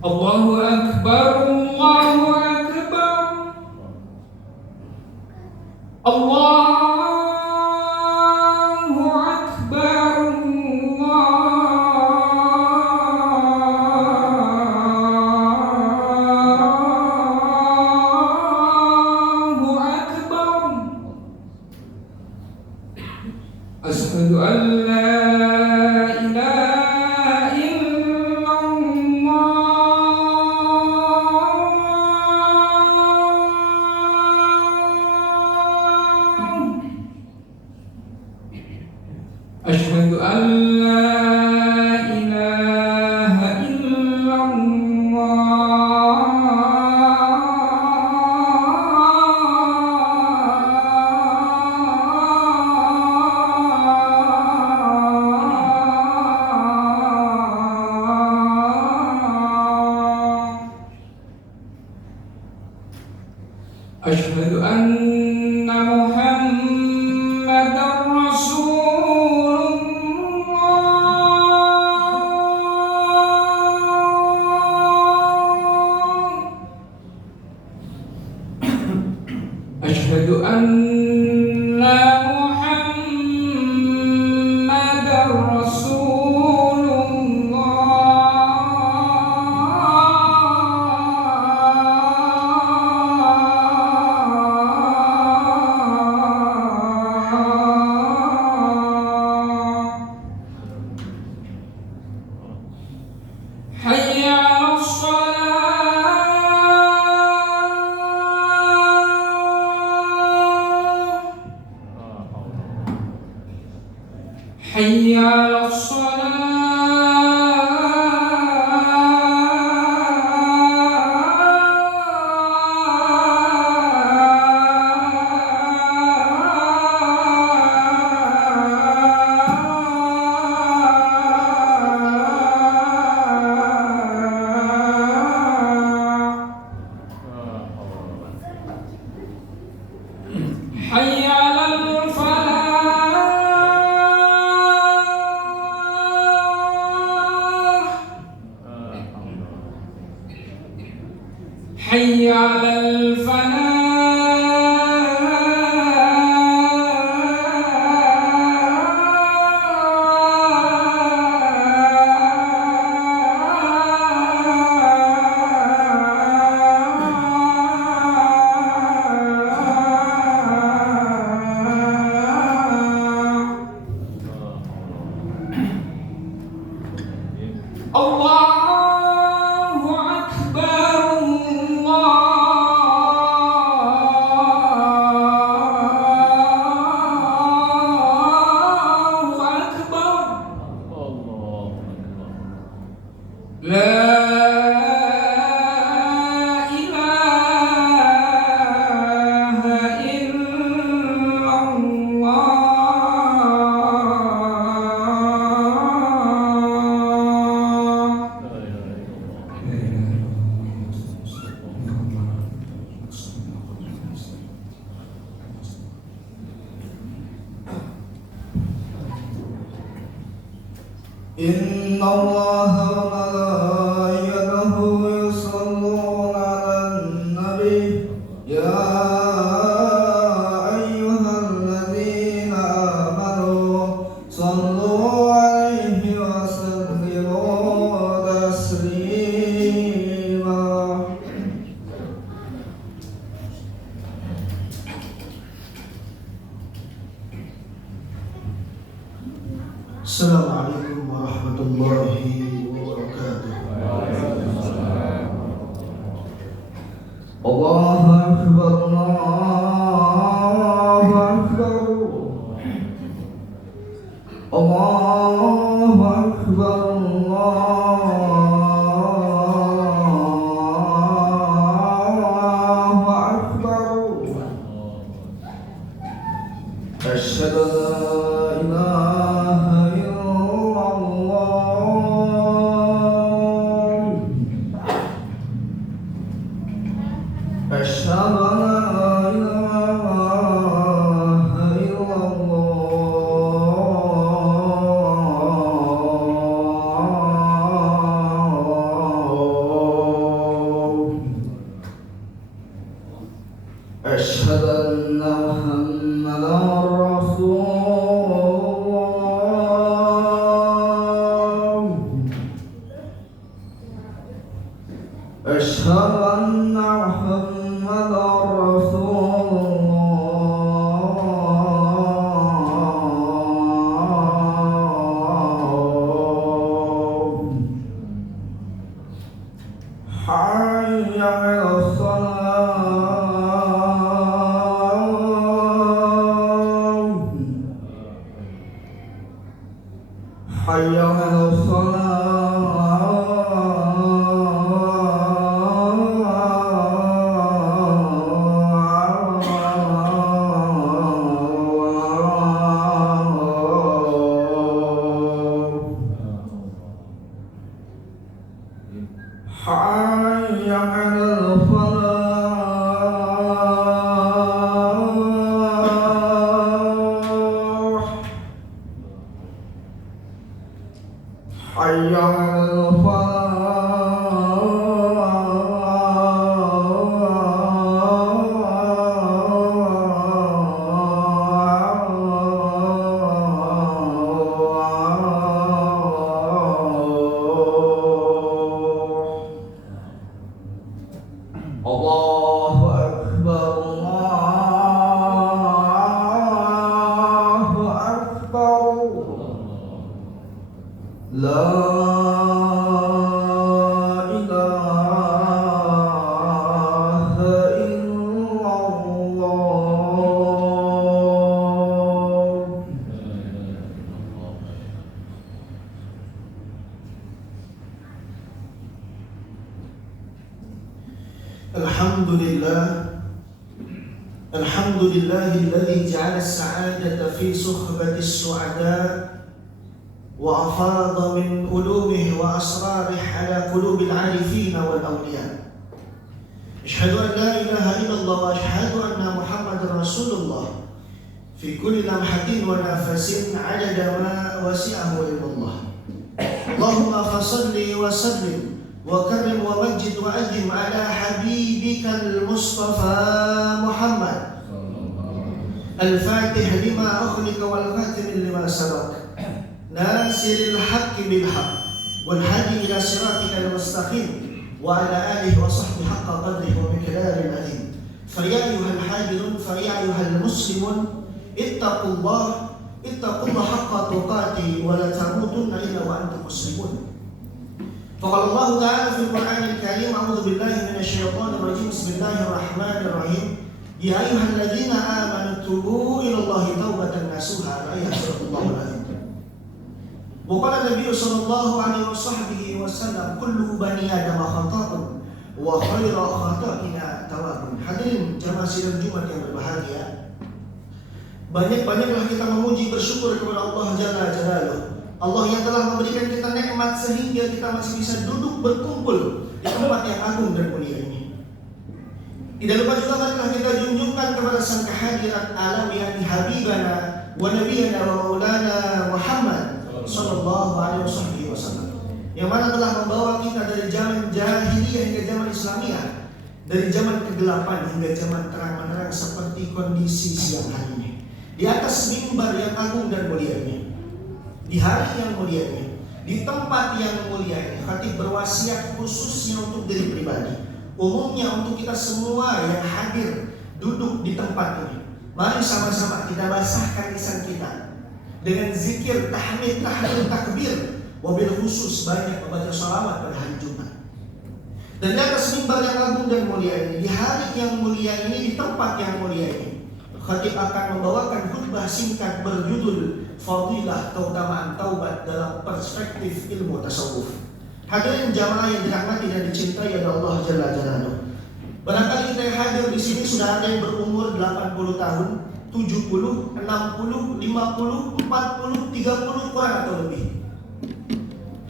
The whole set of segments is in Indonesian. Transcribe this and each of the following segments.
Allahu Akbar, Allahu Akbar, Allahu Akbar, Allahu Akbar. Asyhadu an la ilaha illallah. Asyhadu an la ilaha illallah. Asyhadu anna Muhammadar Rasulullah. Asyhadu anna Muhammadar Rasulullah. Hayya 'alas shalah. Hayya 'alas Hayya 'alal falah. Hayya 'alal falah. Allahu Akbar, Allahu Akbar. La ilaha Inna Allaha wa malaikatahu yusalluna 'alan nabi ya ayyuhalladzina amanu sallu 'alaihi wa sallimu taslima. Assalamualaikum warahmatullahi wabarakatuh. Allahu Akbar, Allahu Akbar, Allahu Akbar, Allahu Akbar. Asyhadu an la ilaha illallah. Asyhadu an la ilaha illallah. أشهد أن محمدا رسول الله. حي على الصلاة. حي على حي على الفلاح. حي على الفلاح. الله أكبر الله أكبر. لا إله إلا الله. الحمد لله الذي جعل السعادة في صحبة السعداء وأفاض من علومه وأسراره على قلوب العارفين والأولياء. أشهد أن لا إله إلا الله وأشهد أن محمد رسول الله في كل لمحة ونفس عدد ما وسعه علم الله. اللهم فصل وسلم وكرم ومجد وأدم على حبيبك المصطفى محمد الفاتح لما أخلق والخاتم لما سبق ناصر الحق بالحق والهادي إلى صراطك المستقيم وعلى آله وصحبه حق قدره ومقداره العظيم. فيا أيها الحاضرون فيا أيها المسلمون اتقوا الله حق تقاته ولا تموتن إلا وأنتم مسلمون. فقال الله تعالى في القرآن الكريم أعوذ بالله من الشيطان الرجيم بسم الله الرحمن الرحيم يا أيها الذين آمنوا توبوا إلى الله توبة نصوحا الآية صدق الله العظيم. وقال النبي صلى الله عليه وسلم كل بني آدم خطاء وخير خطائنا تواب. Hadirin jamaah sidang Jumat yang berbahagia, banyak-banyaklah kita memuji bersyukur kepada Allah Jalla Jalaluh, Allah yang telah memberikan kita nikmat sehingga kita masih bisa duduk berkumpul di tempat yang agung dan mulia ini. Tidak lupa juga marilah kita junjungkan kepada sang kehadirat alam yakni Habibana wa Nabiyana wa Maulana Muhammad sallallahu alaihi wasallam, yang mana telah membawa kita dari zaman jahiliyah hingga zaman Islamiyah, dari zaman kegelapan hingga zaman terang menerang seperti kondisi siang hari ini, di atas mimbar yang agung dan mulia ini, di hari yang mulia ini, di tempat yang mulia ini. Khatib berwasiat khususnya untuk diri pribadi, umumnya untuk kita semua yang hadir duduk di tempat ini. Mari sama-sama kita basahkan lisan kita dengan zikir, tahmid, takbir, wabil khusus banyak membaca salawat pada hari Jumat. Dan di atas mimbar yang agung dan mulia ini, di hari yang mulia ini, di tempat yang mulia ini, khatib akan membawakan khutbah singkat berjudul Fadilah Keutamaan Taubat dalam Perspektif Ilmu Tasawuf. Hadirin jamaah yang dirahmati dan dicintai oleh Allah Jalla Jalaluh. Barangkali kita yang hadir di sini sudah ada yang berumur 80 tahun, 70, 60, 50, 40, 30 kurang atau lebih.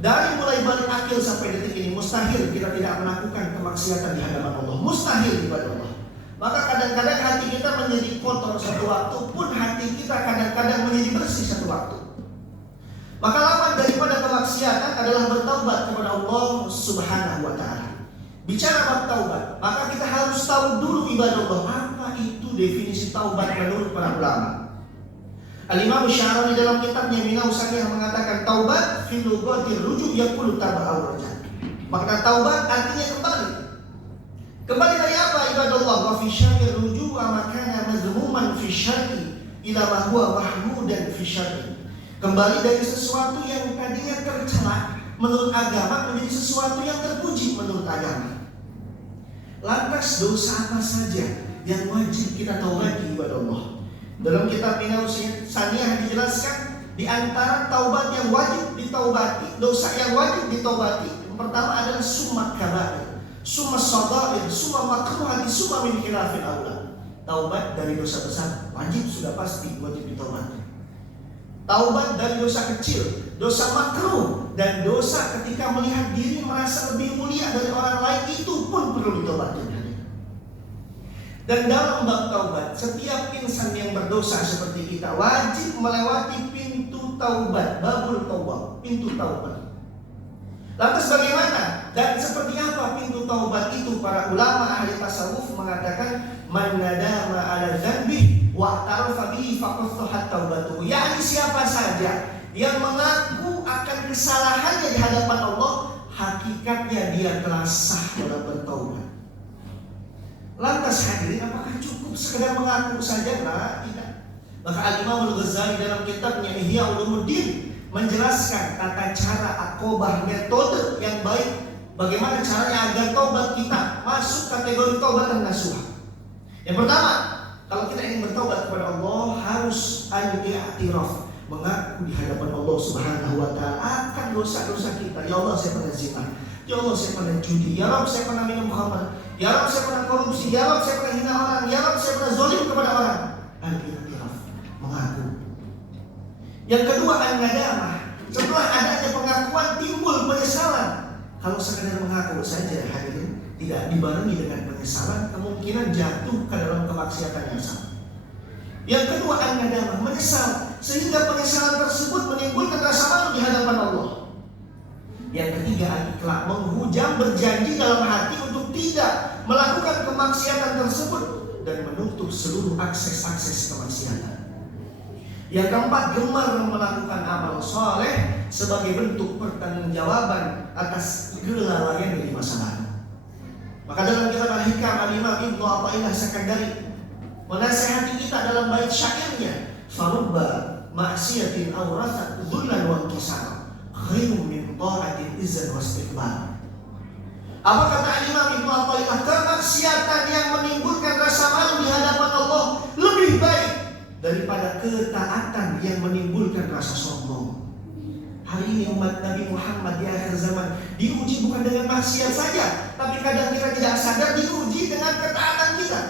Dari mulai balik akil sampai detik ini mustahil kita tidak melakukan kemaksiatan di hadapan Allah. Mustahil kepada Allah. Maka kadang-kadang hati kita menjadi kotor satu waktu, pun hati kita kadang-kadang menjadi bersih satu waktu. Maka lawan daripada kemaksiatan adalah bertaubat kepada Allah Subhanahu wa Ta'ala. Bicara bab taubat, maka kita harus tahu dulu ibadah Allah. Apa itu definisi taubat menurut para ulama? Al-Imam Syarani dalam kitabnya Minau Sakih mengatakan taubat fil lughati rujuk yaqulu taba aw raja. Makna taubat artinya kembali. Kembali dari apa ibadallah? Wa fi syarri ruju'a makana mazmuman fi syarri ila ma huwa mahmudan fi syarri. Kembali dari sesuatu yang tadinya tercela menurut agama menjadi sesuatu yang terpuji menurut agama. Lantas dosa apa saja yang wajib kita taubati ibadallah? Dalam kitab Minhajus Saniyah dijelaskan di antara taubat yang wajib ditaubati, dosa yang wajib ditaubati, yang pertama adalah summa kabair, summa shadair, summa makruhati, summa min khilafil aula. Taubat dari dosa besar wajib, sudah pasti wajib ditaubati. Taubat dari dosa kecil, dosa makruh, dan dosa ketika melihat diri merasa lebih mulia dari orang lain, itu pun perlu ditaubati. Dan dalam bab taubat, setiap insan yang berdosa seperti kita wajib melewati pintu taubat, babul taubat, pintu taubat. Lantas bagaimana dan seperti apa pintu taubat itu? Para ulama ahli tasawuf mengatakan man nadama ala dzanbi wa tarafa bihi faqad sahat taubatuhu. yakni siapa saja yang mengaku akan kesalahannya di hadapan Allah, hakikatnya dia telah sah dalam bertaubat. Lantas hadirin, apakah cukup sekedar mengaku saja? Nah, tidak. Maka Al-Imam Al-Ghazali dalam kitabnya Ihya Ulumuddin menjelaskan tata cara akobah, metode yang baik, bagaimana caranya agar taubat kita masuk kategori taubatan nasuha. Yang pertama, kalau kita ingin bertaubat kepada Allah, harus al-i'tiraf, mengaku di hadapan Allah Subhanahu wa taala akan dosa-dosa kita. Ya Allah, saya pernah zina. Ya Allah, saya pernah judi. Ya Allah, saya pernah minum khamar. Ya Allah, saya pernah korupsi. Ya Allah, saya pernah hina orang. Ya Allah, saya pernah zalim kepada orang. Al-i'tiraf, mengaku. Yang kedua, an-nadamah. Setelah adanya pengakuan timbul penyesalan. Kalau sekedar mengaku saja hadirin tidak dibarengi dengan penyesalan, kemungkinan jatuh ke dalam kemaksiatan yang sama. Yang kedua, an-nadamah, menyesal, sehingga penyesalan tersebut menimbulkan rasa malu di hadapan Allah. Yang ketiga, al-iqla', menghujam, berjanji dalam hati untuk tidak melakukan kemaksiatan tersebut dan menutup seluruh akses-akses kemaksiatan. Yang keempat, gemar melakukan amal soleh sebagai bentuk pertanggungjawaban atas kelalaian di masa lalu. Maka dalam kitab Al-Hikam, Al-Imam Ibnu Athaillah Sakandari menasihati kita dalam bait syairnya, farubba ma'siyatin awrasat dhullan wa intisar khairun min ta'atin izzan wa istiqbal. Apa kata Imam Ibnu Athaillah? Kemaksiatan yang menimbulkan rasa malu di hadapan Allah lebih baik daripada ketaatan yang menimbulkan rasa sombong. Hari ini umat Nabi Muhammad di akhir zaman diuji bukan dengan maksiat saja, tapi kadang kita tidak sadar diuji dengan ketaatan kita.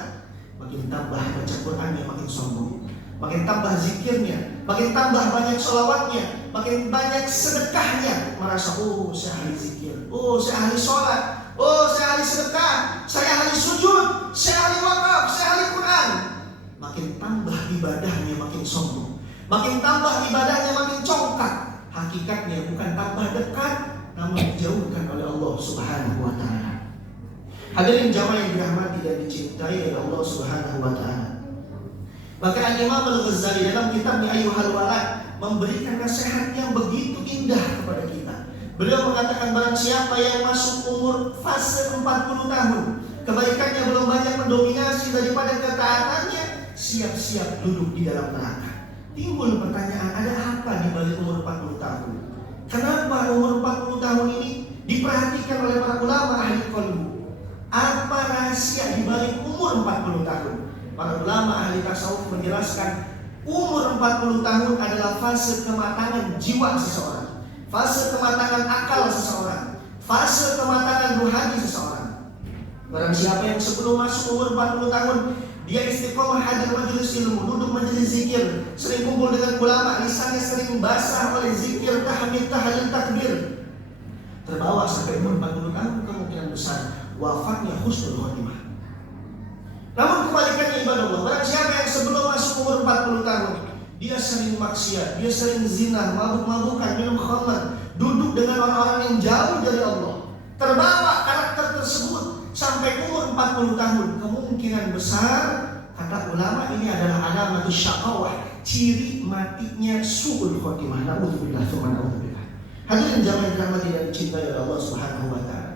Makin tambah baca Qur'annya makin sombong, makin tambah zikirnya, makin tambah banyak sholawatnya, makin banyak sedekahnya, merasa oh saya ahli zikir, oh saya ahli sholat, oh saya ahli sedekah, saya ahli sujud, saya ahli wakaf, saya ahli Quran. Makin tambah ibadahnya makin sombong, makin tambah ibadahnya makin congkak. Hakikatnya bukan tambah dekat, namun dijauhkan oleh Allah Subhanahu wa taala. Hadirin jamaah yang dirahmati dan dicintai oleh Allah Subhanahu wa taala. Maka Imam Al-Ghazali dalam kitabnya Ayyuhal Walad memberikan nasihat yang begitu indah kepada kita. Beliau mengatakan barang siapa yang masuk umur fase 40 tahun, kebaikannya belum banyak mendominasi daripada ketaatannya, siap-siap duduk di dalam neraka. Timbul pertanyaan, ada apa di balik umur 40 tahun? Kenapa umur 40 tahun ini diperhatikan oleh para ulama ahli qalbu? Apa rahasia di balik umur 40 tahun? Para ulama ahli tasawuf menjelaskan umur 40 tahun adalah fase kematangan jiwa seseorang, fase kematangan akal seseorang, fase kematangan rohani seseorang. Barang siapa yang sebelum masuk umur 40 tahun dia istiqomah hadir majelis ilmu, duduk majelis zikir, sering kumpul dengan ulama, lisannya sering basah oleh zikir, tahmid, tahlil, takbir, terbawa sampai umur 40 tahun, kemungkinan besar wafatnya husnul khotimah. Namun kebalikannya ibadah Allah, barang siapa yang sebelum masuk umur 40 tahun dia sering maksiat, dia sering zina, mabuk-mabukan, minum khamar, duduk dengan orang-orang yang jauh dari Allah, terbawa karakter tersebut sampai umur 40 tahun, kemungkinan besar kata ulama ini adalah alamatus syaqawah, ciri matinya su'ul khotimah. Na'udzubillah tsumma na'udzubillah. Hadirin jamaah yang dirahmati dan dicintai oleh Allah Subhanahu wa taala.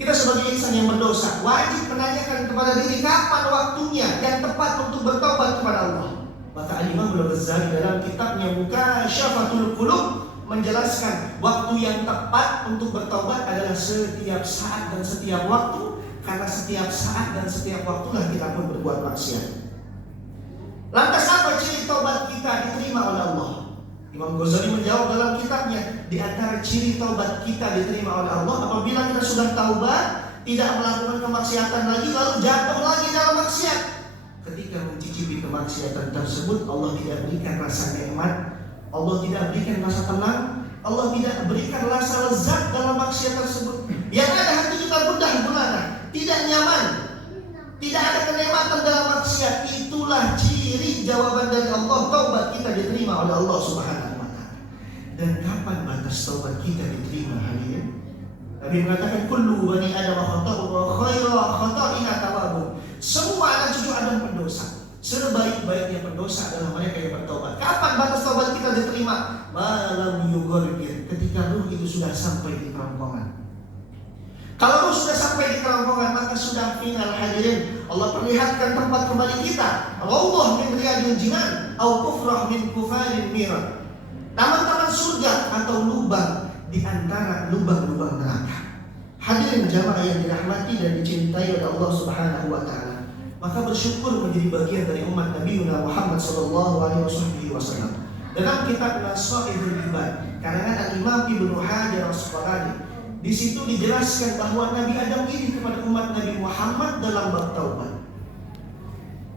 Kita sebagai insan yang berdosa wajib menanyakan kepada diri kapan waktunya yang tepat untuk bertobat kepada Allah. Maka Imam Al-Ghazali dalam kitabnya Mukasyafatul Qulub menjelaskan waktu yang tepat untuk bertobat adalah setiap saat dan setiap waktu, karena setiap saat dan setiap waktulah kita pun berbuat maksiat. Lantas apa ciri taubat kita diterima oleh Allah? Imam Ghazali menjawab dalam kitabnya, di antara ciri taubat kita diterima oleh Allah apabila kita sudah taubat, tidak melakukan kemaksiatan lagi, lalu jatuh lagi dalam maksiat. Ketika mencicipi kemaksiatan tersebut, Allah tidak berikan rasa nikmat, Allah tidak berikan rasa tenang, Allah tidak berikan rasa lezat dalam maksiat tersebut. Yang ada hati kita gundah gulana, tidak nyaman, tidak ada kenikmatan dalam maksiat. Itulah ciri jawaban dari Allah, taubat kita diterima oleh Allah Subhanahu wa taala. Dan kapan batas taubat kita diterima, hadirin? Nabi mengatakan kullu bani Adam khata'un wa khairu khata'ina tawwabun. Semua anak cucu Adam pendosa. Sebaik-baiknya pendosa adalah mereka yang bertobat. Kapan batas taubat kita diterima? Malam yughargir, ketika ruh itu sudah sampai di kerongkongan. Kalau ruh sudah sampai di kerongkongan, maka sudah final, hadirin. Allah perlihatkan tempat kembali kita. Allah min riyadil jinan au kufrah min kufarin miran. Taman-taman surga atau lubang di antara lubang-lubang neraka. Hadirin jamaah yang dirahmati dan dicintai oleh Allah Subhanahu wa taala. Maka bersyukur menjadi bagian dari umat Nabi Muhammad sallallahu alaihi wasallam. Dalam kitab Nasaihul Ibad karangan Al-Imam Ibnu Hajar Al-Asqalani, di situ dijelaskan bahwa Nabi Adam iri kepada umat Nabi Muhammad dalam bab taubat.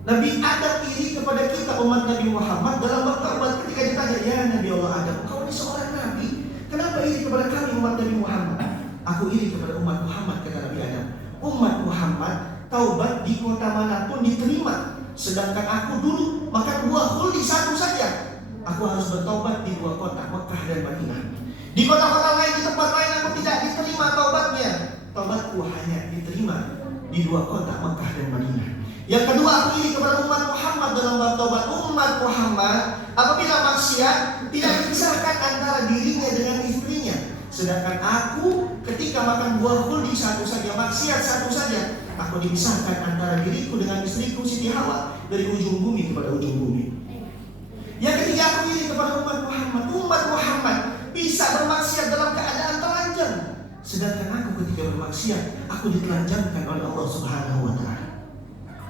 Nabi Adam iri kepada kita umat Nabi Muhammad dalam bab taubat ketika ditanya, "Ya Nabi Allah Adam, kau ini seorang nabi, kenapa iri kepada kami umat Nabi Muhammad?" "Aku iri kepada umat Muhammad," kata Nabi Adam. "Umat Muhammad taubat di kota manapun diterima, sedangkan aku dulu makan buah khuldi satu saja. Aku harus bertobat di dua kota, Mekah dan Madinah. Di kota-kota lain, di tempat lain aku tidak diterima taubatnya. Taubatku hanya diterima di dua kota, Mekah dan Madinah." Yang kedua, aku iri kepada umat Muhammad dalam bab taubat. Umat Muhammad apabila maksiat tidak dipisahkan antara dirinya dengan istrinya, sedangkan aku ketika makan buah khuldi satu saja, maksiat satu saja, aku dipisahkan antara diriku dengan istriku Siti Hawa dari ujung bumi kepada ujung bumi. Yang ketiga, aku iri kepada umat Muhammad. Umat Muhammad bisa bermaksiat dalam keadaan telanjang, sedangkan aku ketika bermaksiat, aku ditelanjangkan oleh Allah Subhanahu wa taala.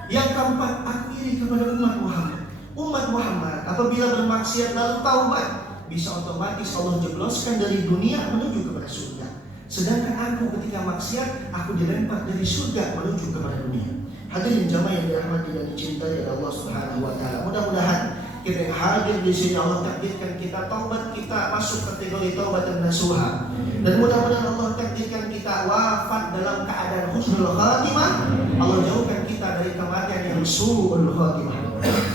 Yang keempat, aku iri kepada umat Muhammad. Umat Muhammad apabila bermaksiat lalu taubat, bisa otomatis Allah jebloskan dari dunia menuju kepada surga. Sedangkan aku ketika maksiat, aku dilempar dari surga menuju kepada dunia. Hadirin jamaah yang dirahmati dan dicintai oleh Allah Subhanahu wa taala. Mudah-mudahan kita yang hadir di sini Allah takdirkan kita taubat kita masuk kategori taubat dan nasuha. Dan mudah-mudahan Allah takdirkan kita wafat dalam keadaan husnul khatimah. Allah jauhkan kita dari kematian yang su'ul khatimah.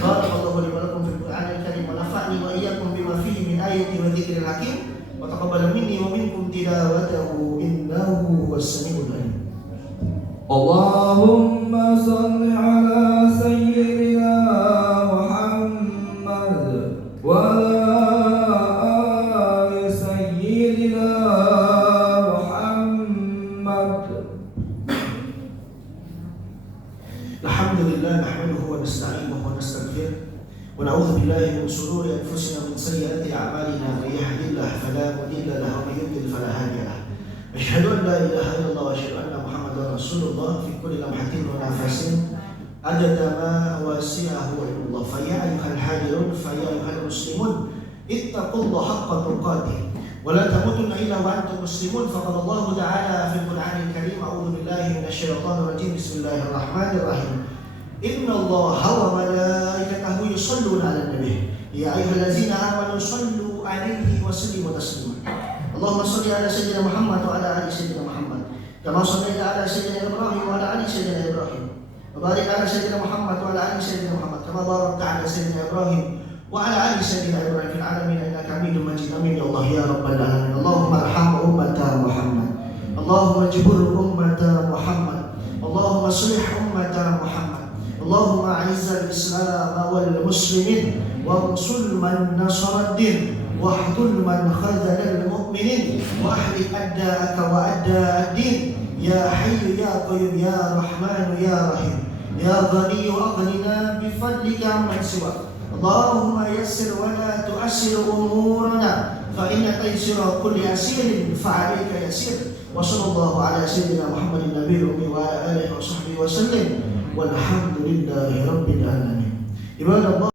Barakallahu li wa lakum fil Qur'anil karim wa nafa'ni wa iyyakum bima fihi min ayati wa dzikril hakim. Wa taqabbal minni wa minkum tilawatahu innahu huwas samiul alim. Allahumma salli ala sayyidina Muhammad wa ala ali sayyidina Muhammad. Alhamdulillah nahmaduhu wa nasta'inuhu wa nastaghfiruh wa na'udzu billahi min shururi anfusina wa min sayyiati a'malina. May yahdihillahu fala mudilla lahu wa may yudlil fala hadiya lahu. Asyhadu an la ilaha illallah wa asyhadu anna Muhammadar Rasulullah fi kulli lamhatin wa nafasin adada ma wasi'ahu illallah. Fa ya ayyuhal hadirun fa ya ayyuhal muslimun ittaqullaha haqqa tuqatih wa la tamutunna illa wa antum muslimun. Faqala Allah ta'ala fil Qur'anil karim, a'udzu billahi minasyaitonir rajim. Bismillahirrahmanirrahim. Innallaha wa malaikatahu yusholluna 'alan nabi ya ayyuhallazina amanu shallu 'alaihi wa sallimu taslima. Allahumma shalli ala sayyidina Muhammad wa ala ali sayyidina Muhammad kama shallaita ala sayyidina Ibrahim wa ala ali sayyidina Ibrahim wa barik ala sayyidina Muhammad wa ala ali sayyidina Muhammad kama barakta ala sayyidina Ibrahim wa ala ali sayyidina Ibrahim fil alamin innaka Hamidum Majid. Amin ya Allah ya rabbal alamin. Allahumma arham ummata Muhammad, Allahumma jibur ummata Muhammad, Allahumma sulih ummata Muhammad, Allahumma a'izzal Islam wal muslimin wansul man nasara ad-din واحذل من خذل المؤمنين واحرق أداءك وأداء الدين يا حي يا قيوم يا رحمن يا رحيم يا غني أغننا بفضلك عمن سواك اللهم يسر ولا تؤسر أمورنا فإن تيسير كل يسير فعليك يسير وصلى الله على سيدنا محمد النبي الأمي وعلى آله وصحبه وسلم والحمد لله رب العالمين. عباد الله